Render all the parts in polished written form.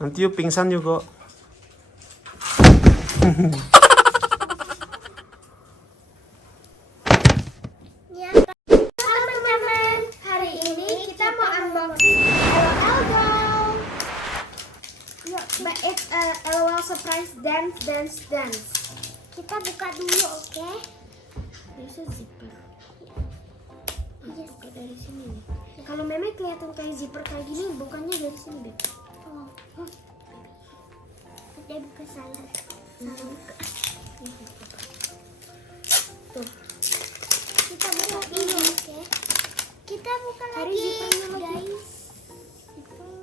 Nanti yuk pingsan juga. Halo teman-teman, hari ini kita mau unboxing l.o.l doll. But it's a l.o.l surprise dance. Kita buka dulu, oke? This is zipper. Yes, buka dari sini nih. Kalau Meme kelihatan kayak zipper kayak gini, bukannya dari sini deh. Oh, udah buka salah. Tuh. Kita buka dulu, oke? Kita buka lagi, zippernya guys.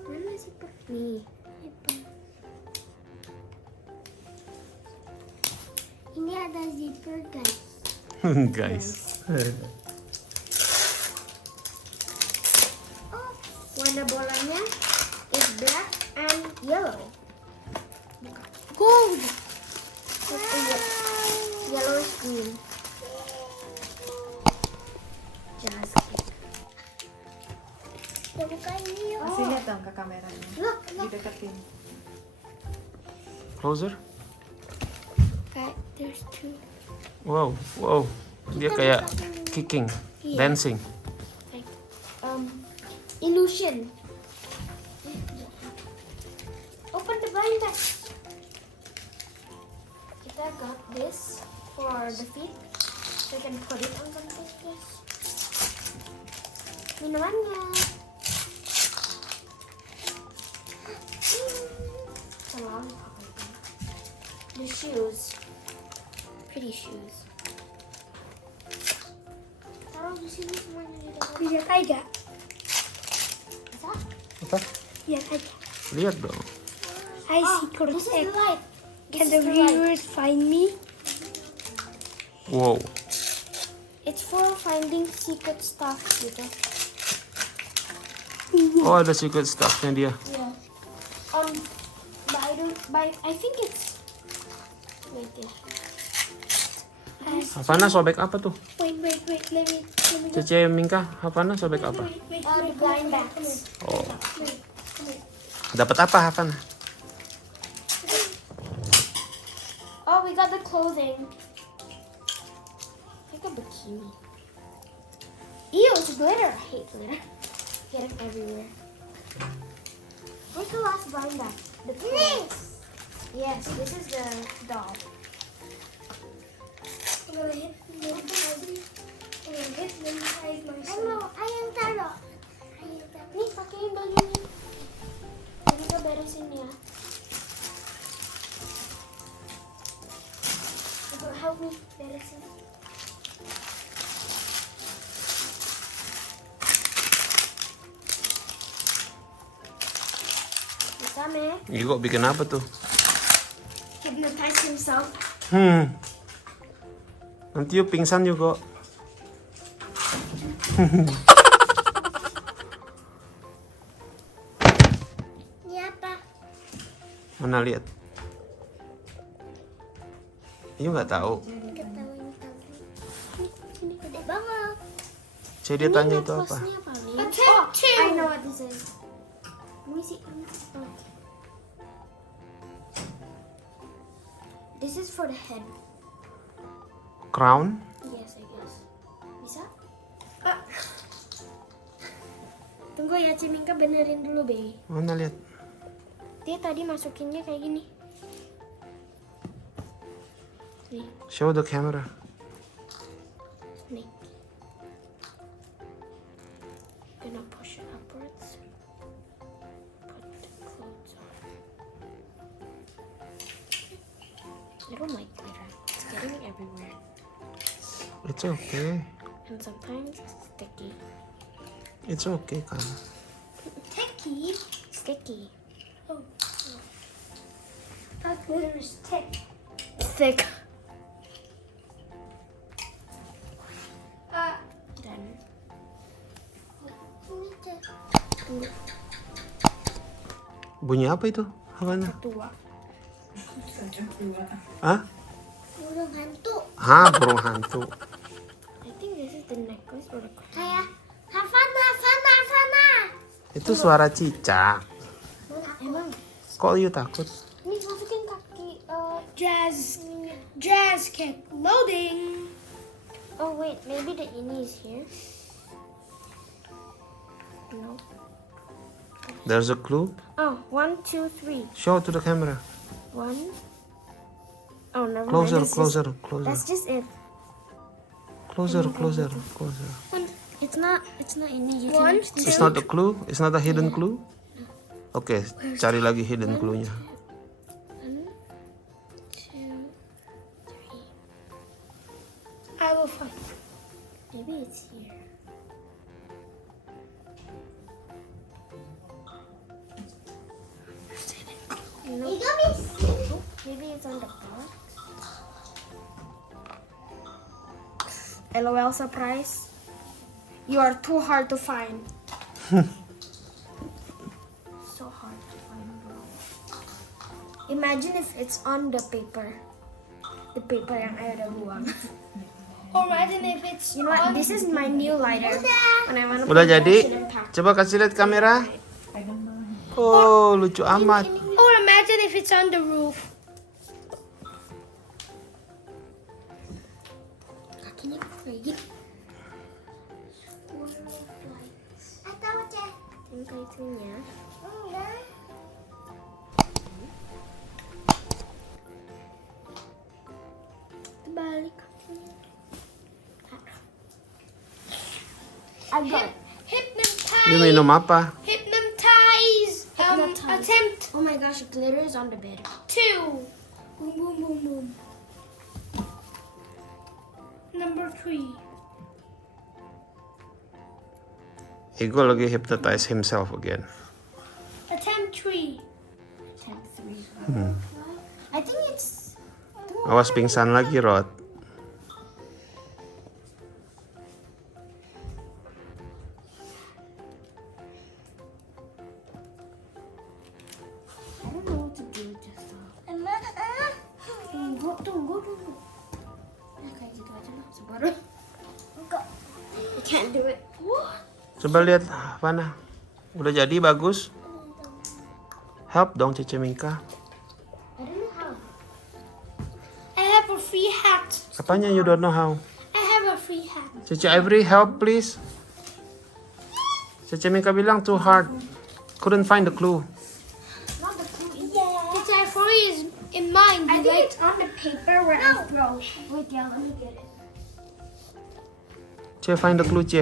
Mana zipper? Nih. Zipper. Ini ada zipper, guys. Guys. Oh, warna bolanya is black and yellow. Buka. Gold. Yellow is green. Just kidding. Kita buka ini yuk. Kasih lihat dong ke kameranya. Look. Dideketin. Closer. Okay, there's two. Wow. Dia kayak kicking, Iya. dancing. Like, illusion. Open the blind bag. Kita got this for the feet. So we can put it on something, guys. Minumannya. Selalu pakai ini. The shoes. Pretty shoes. Taruh di sini semuanya di dalam. Lihat aja, Bisa? Apa? lihat aja. Lihat dong. I Oh, secret this is egg. the light. Can This the is the light. viewers find me? Wow. It's for finding secret stuff gitu. Oh, ada secret stuffnya dia. Yeah. But I think it's. Wait there. Havana sobek apa tuh? Wait, let me go. Cece Mingka, Havana sobek apa? Wait, The blind bags. Oh. Dapat apa Havana? Oh, we got the clothing. Like a bikini. Ew, it's glitter. I hate glitter. Get it everywhere. Where's the last blind bag? The clothes. Yes, this is the doll. I'm gonna hit them hide myself. Ayang taruh. Nih, pakein bajunya. Jadi kita beresin ya. Help me beresin. Bisa, Me? Igo bikin apa tuh? Hypnotize himself. Nanti yuk pingsan juga. Ini apa? Mana lihat? Iyo nggak tahu. Nggak tahu ini tahu. Ini gede banget. Cece dia tanya itu apa? necklace-nya paling. Oh, I know what this is. Let me see. Oh. This is for the head. Crown? Yes, I guess. Bisa? Tunggu ya, Cimingka benerin dulu, Be. Mana lihat? Dia tadi masukinnya kayak gini. Nih, Show the camera. nih. Gonna push it upwards. Put the clothes on. I don't like glitter. It's getting everywhere. It's okay. And sometimes it's sticky. It's okay kan. Ticky. Sticky. Oh. That glitter is thick. Thick. Dan Bunyi apa itu? Havana? tua. Hah? Burung hantu. Ah, burung hantu. I think this is the necklace or the crown. Kayak Havana. Itu suara cicak. Emang Kok you takut? Ini masukin kaki. Jazz kick. Loading. Oh wait, maybe the ini is here. No. There's a clue. Oh, 1, 2, 3. Show to the camera. 1. Oh, never Closer, mind. closer, closer. That's just it. Closer. It's not ini. You One, can actually It's not a clue. It's not a hidden clue. Oke, cari lagi hidden clue-nya. 1, 2, 3. I will find. Maybe it's here. No. Maybe it's on the box. LOL surprise. You are too hard to find. So hard to find, bro. Imagine if it's on the paper. The paper yang I udah buang. Or imagine if it's You know what? This is my new lighter. When I wanna Udah put it, I jadi? shouldn't pack. Coba kasih lihat kamera. Oh, lucu amat. Or imagine if it's on the roof. Kakinya kayak gitu. Atau cek. Tinggal itunya. Enggak. Balik kakinya. I got it. Hypnotize. Ini minum apa? Hypnotize. Hypnotize. Attempt Oh my gosh, glitter is on the bed. 2. Boom, boom, boom, boom. Number 3. Ego lagi hypnotize himself again. Attempt 3. Attempt 3. I think it's. Awas pingsan lagi, Rod. I don't know what to do just now. Tunggu. Ya kayak gitu aja lah, sebaru. Enggak. I can't do it. What? Coba lihat Havana. Udah jadi bagus. Help dong Cece Mika. I don't know how. I have a free hat. Apanya you don't know how? I have a free hat. Cece Ivory, help please. Cece Mika bilang too hard. Couldn't find the clue. Not the clue. Yeah. It's free is in mine. I You think like? it's on the paper where I throw. Wait, yeah, let me get it. Ce, find the clue, Ce.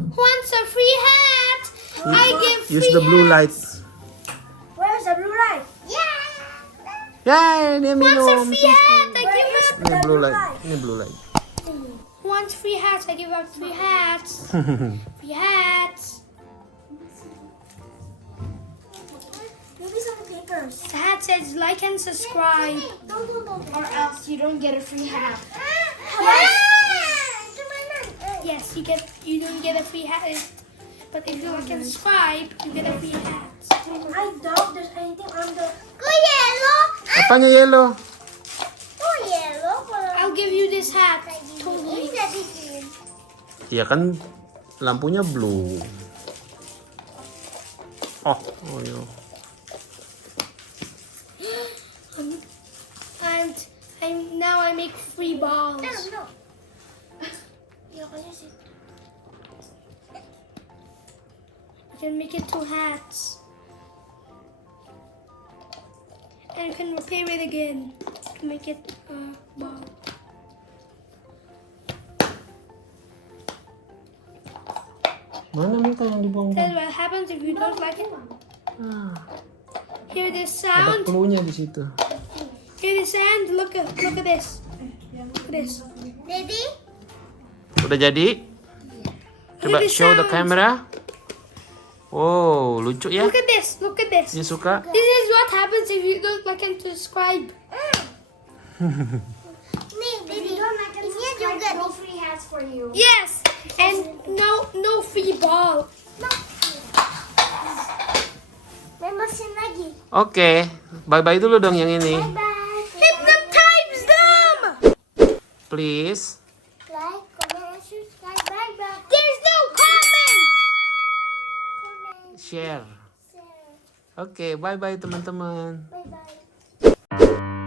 Wants a free hat. I give free Use the blue light. Where's the blue light? Yay, dia Wants a minum. free hat. I give out. Ini blue light. Ini blue light. Wants free hats. I give out free hats. Free hats. Maybe some papers. The hat says like and subscribe. Don't. Or else you don't get a free hat. Yes, you don't get a free hat. But if you like and subscribe, you get a free hat. I doubt there's anything on the. Apanya yellow? I'll give you this hat. Totally. Iya kan lampunya blue. Oh iya. And now I make free balls. You can make it 2 hats. And you can repair it again to make it a ball. Mana Mika yang dibuang? That's what happens if you don't like it. Hear this Ada sound? clue-nya di situ. Hear this sound? Look at this. Look at this. Ready? Udah jadi? Coba Hear the show the sound. camera. Wow, lucu ya? Look at this. Look at this. Dia suka? This is what happens if you don't like and subscribe. No free hats for you. Yes, and no free ball. May mesin lagi. Oke, bye-bye dulu dong yang ini. Hypnotize them. Please. Like, comment, and subscribe. Bye bye. There's no comment. Share. Oke, bye-bye teman-teman. Bye bye.